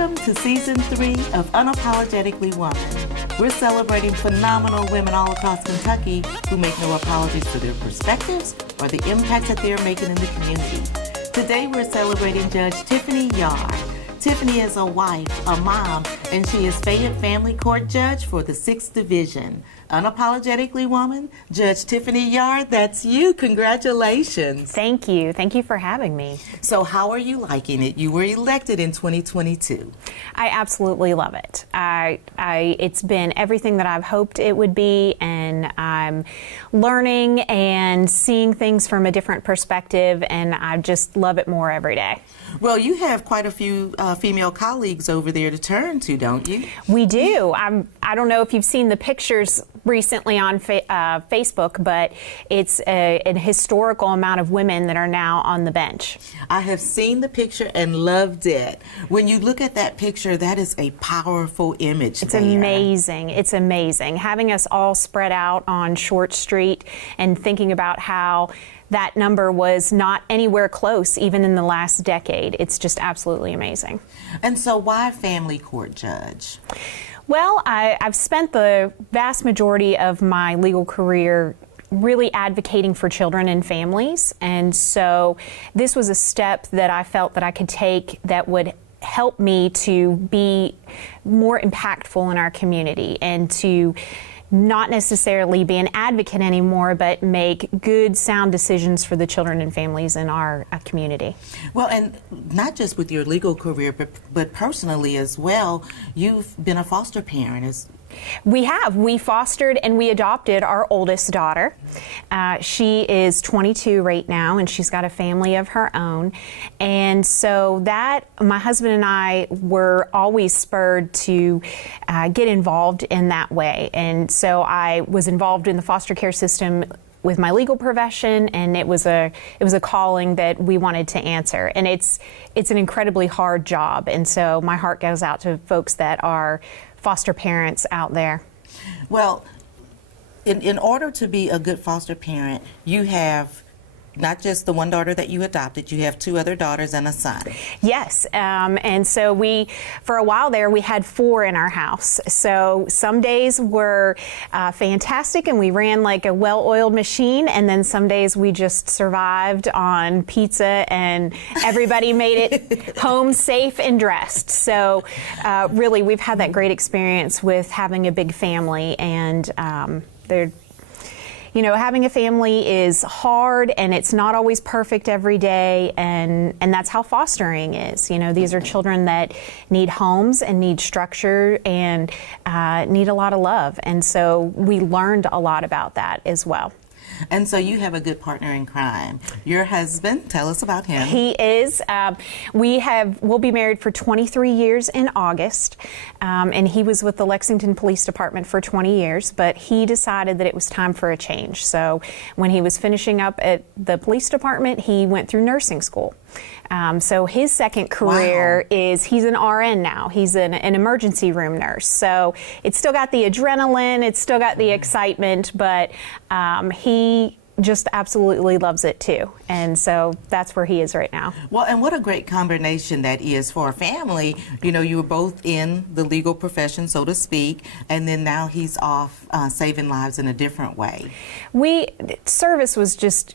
Welcome to Season 3 of Unapologetically Woman. We're celebrating phenomenal women all across Kentucky who make no apologies for their perspectives or the impact that they're making in the community. Today we're celebrating Judge Tiffany Yahr. Tiffany is a wife, a mom, and she is Fayette Family Court Judge for the 6th Division. Unapologetically Woman, Judge Tiffany Yahr, that's you. Congratulations. Thank you. Thank you for having me. So how are you liking it? You were elected in 2022. I absolutely love it. It's been everything that I've hoped it would be, and I'm learning and seeing things from a different perspective, and I just love it more every day. Well, you have quite a few female colleagues over there to turn to, don't you? We do. I don't know if you've seen the pictures recently on Facebook, but it's an historical amount of women that are now on the bench. I have seen the picture and loved it. When you look at that picture, that is a powerful image. It's amazing. It's amazing. Having us all spread out on Short Street and thinking about how that number was not anywhere close, even in the last decade. It's just absolutely amazing. And so why family court judge? Well, I've spent the vast majority of my legal career really advocating for children and families, and so this was a step that I felt that I could take that would help me to be more impactful in our community and to not necessarily be an advocate anymore, but make good, sound decisions for the children and families in our community. Well, and not just with your legal career, but personally as well, you've been a foster parent. We have. We fostered and we adopted our oldest daughter. She is 22 right now, and she's got a family of her own. And so that, my husband and I were always spurred to get involved in that way. And so I was involved in the foster care system with my legal profession, and it was a calling that we wanted to answer. And it's an incredibly hard job. And so my heart goes out to folks that are foster parents out there. Well, in order to be a good foster parent, you have not just the one daughter that you adopted, you have 2 other daughters and a son. Yes, and so for a while there, we had 4 in our house. So some days were fantastic and we ran like a well-oiled machine, and then some days we just survived on pizza and everybody made it home safe and dressed. So really, we've had that great experience with having a big family, and having a family is hard, and it's not always perfect every day, and that's how fostering is. These are children that need homes and need structure and need a lot of love, and so we learned a lot about that as well. And so you have a good partner in crime. Your husband, tell us about him. He is. We'll be married for 23 years in August, and he was with the Lexington Police Department for 20 years, but he decided that it was time for a change. So when he was finishing up at the police department, he went through nursing school. So his second career is he's an RN now. He's an emergency room nurse. So it's still got the adrenaline, it's still got the excitement, but he just absolutely loves it too. And so that's where he is right now. Well, and what a great combination that is for a family. You were both in the legal profession, so to speak, and then now he's off saving lives in a different way. Service was just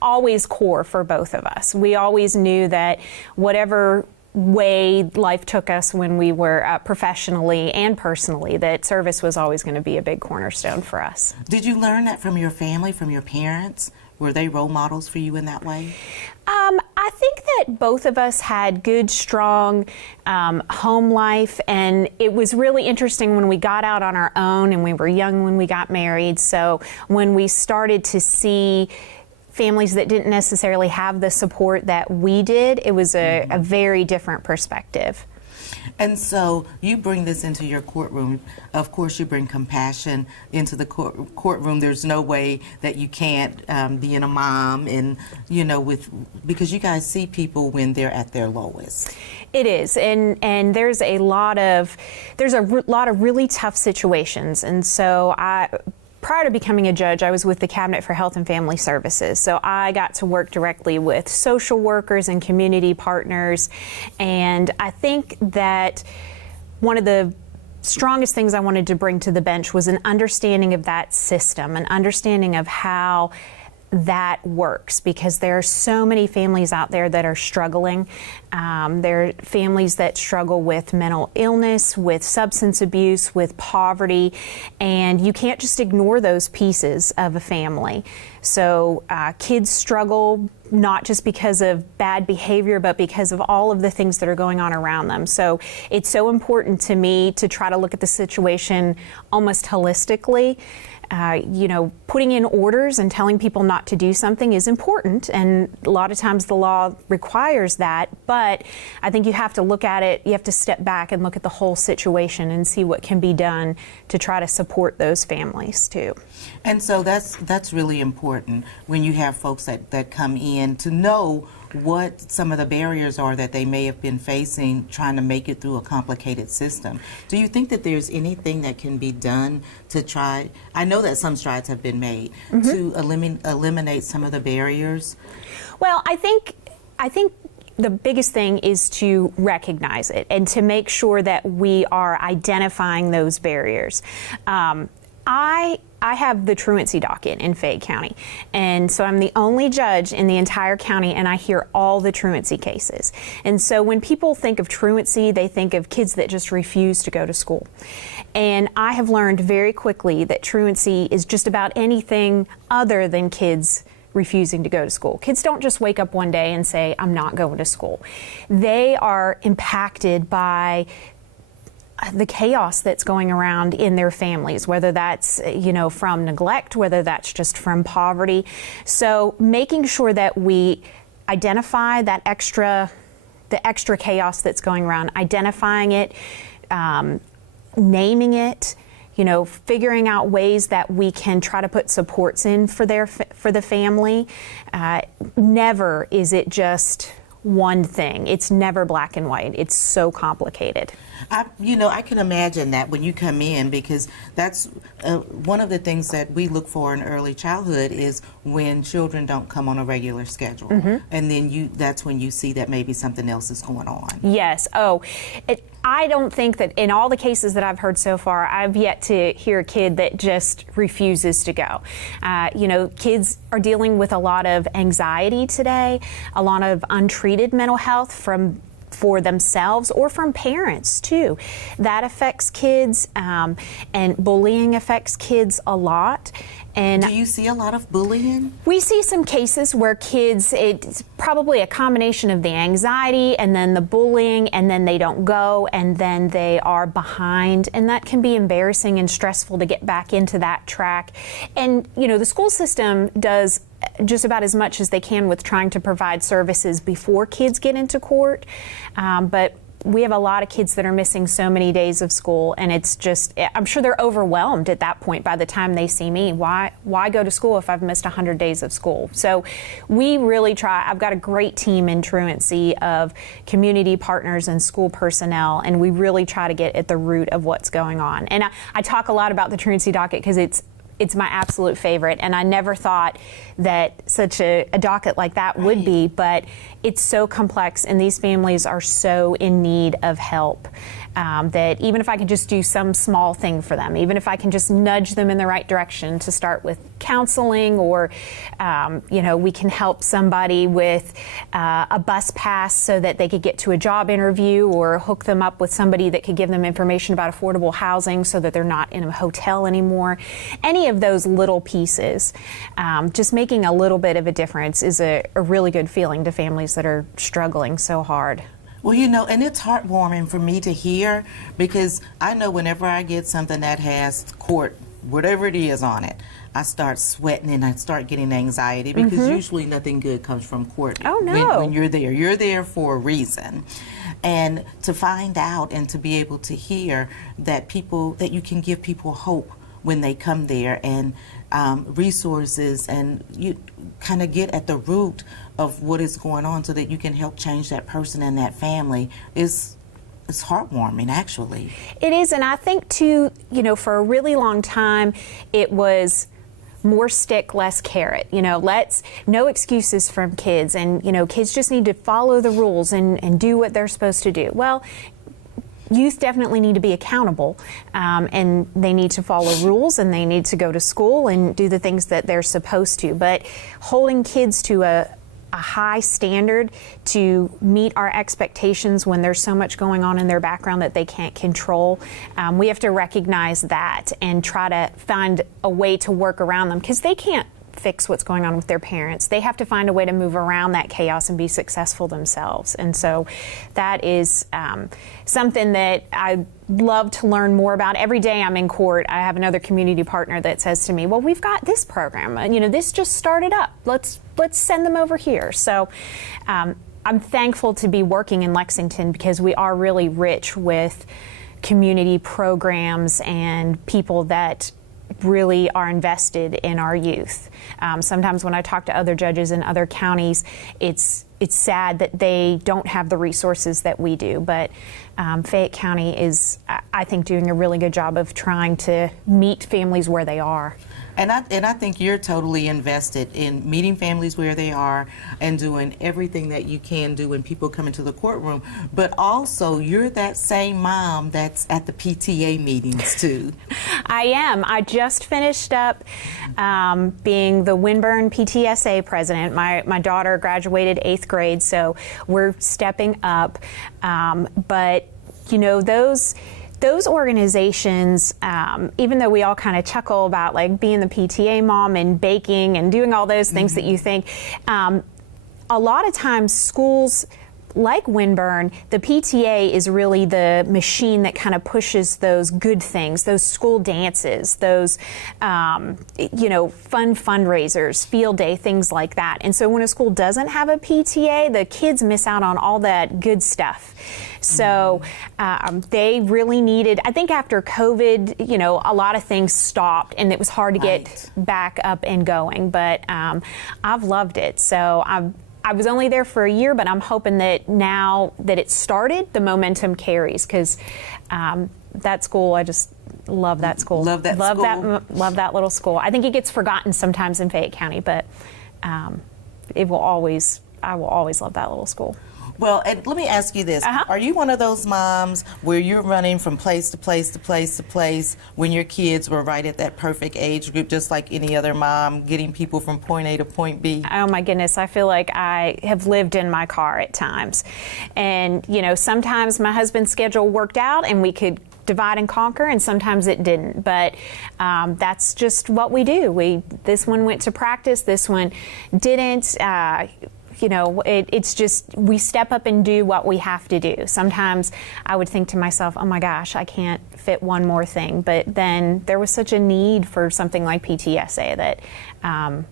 always core for both of us. We always knew that whatever way life took us when we were professionally and personally, that service was always going to be a big cornerstone for us. Did you learn that from your family, from your parents? Were they role models for you in that way? I think that both of us had good, strong home life, and it was really interesting when we got out on our own, and we were young when we got married. So when we started to see families that didn't necessarily have the support that we did, it was a very different perspective. And so you bring this into your courtroom. Of course, you bring compassion into the courtroom. There's no way that you can't being a mom and, because you guys see people when they're at their lowest. It is, and there's a lot of really tough situations, and so prior to becoming a judge, I was with the Cabinet for Health and Family Services. So I got to work directly with social workers and community partners. And I think that one of the strongest things I wanted to bring to the bench was an understanding of that system, an understanding of how that works, because there are so many families out there that are struggling. There are families that struggle with mental illness, with substance abuse, with poverty, and you can't just ignore those pieces of a family. So kids struggle not just because of bad behavior, but because of all of the things that are going on around them. So it's so important to me to try to look at the situation almost holistically. You know, putting in orders and telling people not to do something is important, and a lot of times the law requires that, but I think you have to look at it, you have to step back and look at the whole situation and see what can be done to try to support those families too. And so that's really important when you have folks that come in to know what some of the barriers are that they may have been facing trying to make it through a complicated system. Do you think that there's anything that can be done to try, I know that some strides have been made, to eliminate some of the barriers? Well, I think the biggest thing is to recognize it and to make sure that we are identifying those barriers. I have the truancy docket in Fayette County, and so I'm the only judge in the entire county, and I hear all the truancy cases. And so when people think of truancy, they think of kids that just refuse to go to school. And I have learned very quickly that truancy is just about anything other than kids refusing to go to school. Kids don't just wake up one day and say, I'm not going to school. They are impacted by the chaos that's going around in their families, whether that's, you know, from neglect, whether that's just from poverty. So making sure that we identify that the extra chaos that's going around, identifying it, naming it, you know, figuring out ways that we can try to put supports in for the family. Never is it just one thing. It's never black and white. It's so complicated. I can imagine that when you come in, because that's one of the things that we look for in early childhood is when children don't come on a regular schedule. And then that's when you see that maybe something else is going on. Yes. I don't think that in all the cases that I've heard so far, I've yet to hear a kid that just refuses to go. You know, kids are dealing with a lot of anxiety today, a lot of untreated mental health for themselves or from parents too. That affects kids, and bullying affects kids a lot. And do you see a lot of bullying? We see some cases where kids, it's probably a combination of the anxiety and then the bullying, and then they don't go, and then they are behind, and that can be embarrassing and stressful to get back into that track. And you know, the school system does just about as much as they can with trying to provide services before kids get into court, but we have a lot of kids that are missing so many days of school, and it's just, I'm sure they're overwhelmed at that point by the time they see me. Why go to school if I've missed 100 days of school? So we really try. I've got a great team in truancy of community partners and school personnel, and we really try to get at the root of what's going on. And I talk a lot about the truancy docket because it's my absolute favorite, and I never thought that such a docket like that would be, but it's so complex, and these families are so in need of help that even if I can just do some small thing for them, even if I can just nudge them in the right direction to start with counseling, or you know, we can help somebody with a bus pass so that they could get to a job interview, or hook them up with somebody that could give them information about affordable housing so that they're not in a hotel anymore. Any of those little pieces, just making a little bit of a difference is a really good feeling to families that are struggling so hard. Well, you know, and it's heartwarming for me to hear, because I know whenever I get something that has court, whatever it is on it, I start sweating and I start getting anxiety, because usually nothing good comes from court. Oh, no. When you're there for a reason. And to find out and to be able to hear that you can give people hope when they come there, and resources, and you kind of get at the root of what is going on so that you can help change that person and that family is it's heartwarming, actually. It is, and I think too, for a really long time, it was more stick, less carrot. No excuses from kids, and kids just need to follow the rules and do what they're supposed to do. Well, youth definitely need to be accountable, and they need to follow rules, and they need to go to school and do the things that they're supposed to. But holding kids to a high standard to meet our expectations when there's so much going on in their background that they can't control, we have to recognize that and try to find a way to work around them, because they can't fix what's going on with their parents. They have to find a way to move around that chaos and be successful themselves. And so that is something that I love to learn more about. Every day I'm in court, I have another community partner that says to me, well, we've got this program, this just started up. Let's send them over here. So I'm thankful to be working in Lexington, because we are really rich with community programs and people that really are invested in our youth. Sometimes when I talk to other judges in other counties, it's sad that they don't have the resources that we do. But Fayette County is, I think, doing a really good job of trying to meet families where they are. And I think you're totally invested in meeting families where they are and doing everything that you can do when people come into the courtroom. But also, you're that same mom that's at the PTA meetings too. I am. I just finished up being the Winburn PTSA president. My daughter graduated 8th grade, so we're stepping up. But those organizations, even though we all kind of chuckle about like being the PTA mom and baking and doing all those things that you think, a lot of times schools like Winburn, the PTA is really the machine that kind of pushes those good things, those school dances, those, fun fundraisers, field day, things like that. And so when a school doesn't have a PTA, the kids miss out on all that good stuff. So they really needed, I think after COVID, a lot of things stopped and it was hard to get back up and going, but I've loved it. So I was only there for a year, but I'm hoping that now that it started, the momentum carries, because that school, I just love that school. Love that school. Love that little school. I think it gets forgotten sometimes in Fayette County, but I will always love that little school. Well, and let me ask you this. Are you one of those moms where you're running from place to place to place to place when your kids were right at that perfect age group, just like any other mom, getting people from point A to point B? Oh my goodness, I feel like I have lived in my car at times. And, sometimes my husband's schedule worked out and we could divide and conquer, and sometimes it didn't. But that's just what we do. This one went to practice, this one didn't. It's just we step up and do what we have to do. Sometimes I would think to myself, oh my gosh, I can't fit one more thing. But then there was such a need for something like PTSA that I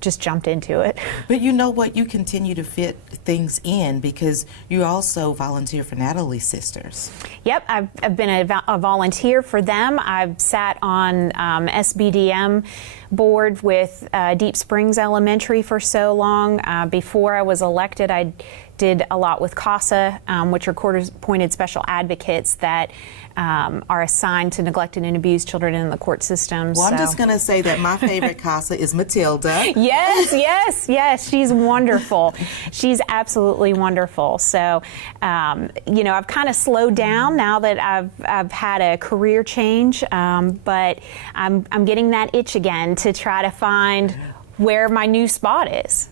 just jumped into it. But you know what? You continue to fit things in because you also volunteer for Natalie's Sisters. Yep, I've been a volunteer for them. I've sat on SBDM board with Deep Springs Elementary for so long. Before I was elected, I did a lot with CASA, which are court-appointed special advocates that are assigned to neglected and abused children in the court system. Well, I'm just going to say that my favorite CASA is Matilda. Yes, she's wonderful. She's absolutely wonderful. So, I've kind of slowed down now that I've had a career change, but I'm getting that itch again to try to find where my new spot is.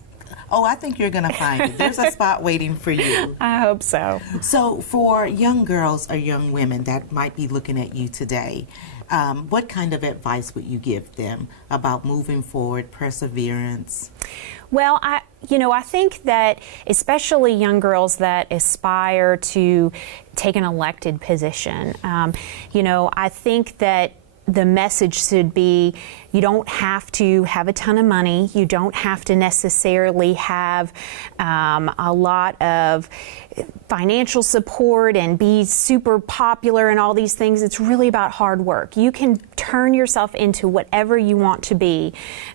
Oh, I think you're going to find it. There's a spot waiting for you. I hope so. So for young girls or young women that might be looking at you today, what kind of advice would you give them about moving forward, perseverance? Well, I think that especially young girls that aspire to take an elected position, I think that the message should be you don't have to have a ton of money. You don't have to necessarily have a lot of financial support and be super popular and all these things. It's really about hard work. You can turn yourself into whatever you want to be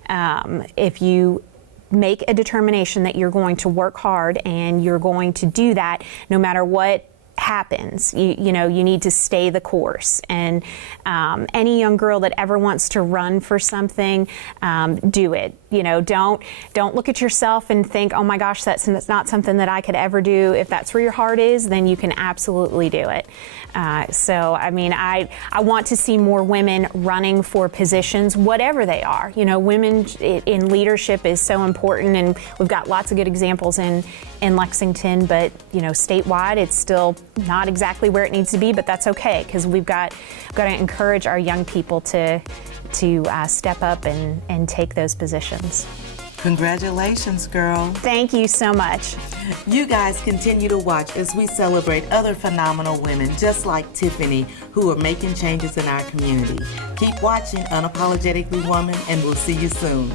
if you make a determination that you're going to work hard and you're going to do that no matter what happens. You know, you need to stay the course. And any young girl that ever wants to run for something, do it. You know, don't look at yourself and think, oh my gosh, that's not something that I could ever do. If that's where your heart is, then you can absolutely do it. So, I mean, I want to see more women running for positions, whatever they are. You know, women in leadership is so important, and we've got lots of good examples in Lexington, but, you know, statewide, it's still not exactly where it needs to be, but that's okay, because we've got to encourage our young people to step up and take those positions. Congratulations, girl. Thank you so much. You guys continue to watch as we celebrate other phenomenal women just like Tiffany who are making changes in our community. Keep watching Unapologetically Woman, and we'll see you soon.